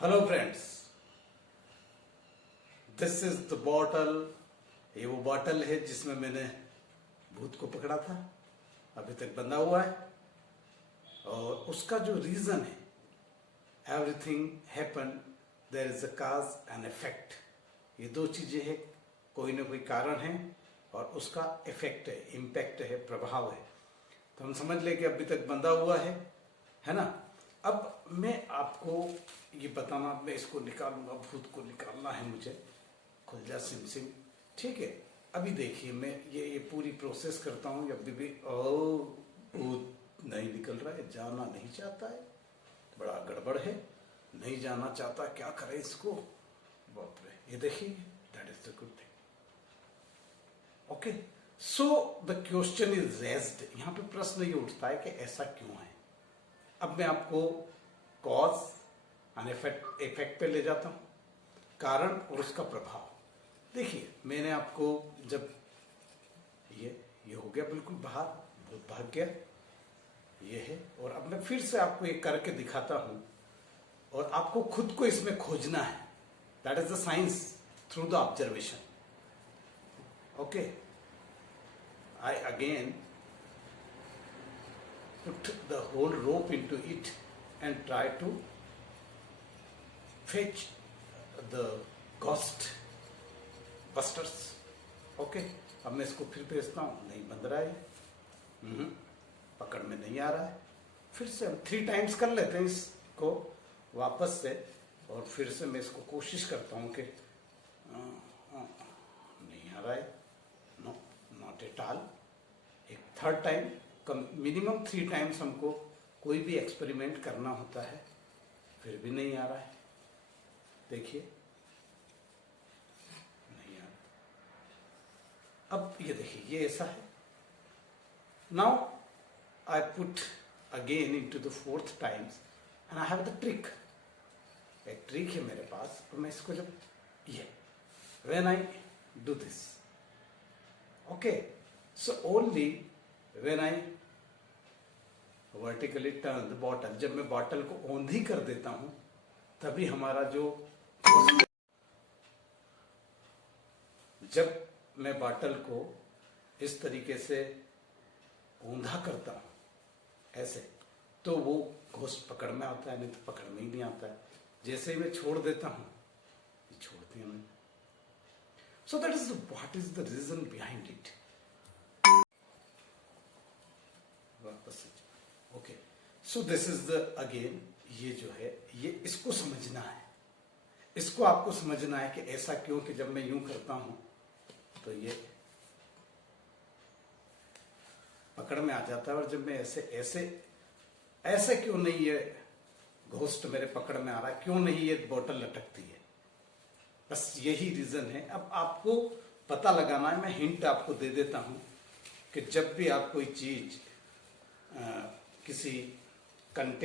Hello friends, this is the bottle. ये वो bottle है जिसमें मैंने भूत को पकड़ा था, अभी तक बंधा हुआ है। और उसका जो रीजन है, everything happen, there is a cause and effect. ये दो चीजें हैं, कोई ना कोई कारण है और उसका इफेक्ट है, इम्पैक्ट है, प्रभाव है। तो हम समझ ले कि अभी तक बंधा हुआ है ना। अब मैं आपको ये बताना, मैं इसको निकालूंगा, भूत को निकालना है मुझे। खुल जा सिम सिम, ठीक है। अभी देखिए, मैं ये पूरी प्रोसेस करता हूँ। अभी भी भूत नहीं निकल रहा है, जाना नहीं चाहता है, बड़ा गड़बड़ है, नहीं जाना चाहता। क्या करे इसको, बाप रे। ये देखिए, that is the good thing. Okay, so the question is raised. यहाँ पे प्रश्न ये उठता है कि ऐसा क्यों है। अब मैं आपको कॉज एंड इफेक्ट पे ले जाता हूं, कारण और उसका प्रभाव। देखिए, मैंने आपको जब ये हो गया बिल्कुल बाहर, भूत भाग गया, ये है। और अब मैं फिर से आपको एक करके दिखाता हूं और आपको खुद को इसमें खोजना है। That is the science through the observation. Okay, I again put the whole rope into it and try to fetch the ghost busters. Okay, अब मैं इसको फिर भेजता हूँ, नहीं बंध रहा है, पकड़ में नहीं आ रहा है। फिर से हम 3 टाइम्स कर लेते हैं इसको वापस से, और फिर से मैं इसको कोशिश करता हूँ कि नहीं आ रहा है, नो नॉट एट ऑल। एक 3rd टाइम, मिनिमम 3 टाइम्स हमको कोई भी एक्सपेरिमेंट करना होता है, फिर भी नहीं आ रहा है। देखिए, नहीं आ रहा। अब ये देखिए, ये ऐसा है। Now I put again into the 4th times and I have the trick. एक ट्रिक है मेरे पास, और मैं इसको जब ये when I do this, okay, so only when I vertically turn the bottle, जब मैं बॉटल को औंधी कर देता हूं, तभी हमारा जो, जब मैं बॉटल को इस तरीके से औंधा करता हूं ऐसे, तो वो घोस्ट पकड़ में आता है, नहीं तो पकड़ में ही नहीं आता है। जैसे ही मैं छोड़ देता हूं, ये छोड़ दिया मैंने। So that is what is the reason behind it. वापस okay, so this is the again, ये जो है, ये इसको समझना है, इसको आपको समझना है कि ऐसा क्यों, कि जब मैं यूं करता हूं तो ये पकड़ में आ जाता है, और जब मैं ऐसे ऐसे ऐसे क्यों नहीं ये घोस्ट मेरे पकड़ में आ रहा है, क्यों नहीं ये बोतल लटकती है। बस यही रीजन है। अब आपको पता लगाना है। मैं हिंट आपको दे देता हूं कि जब भी आप कोई चीज किसी कंटेंट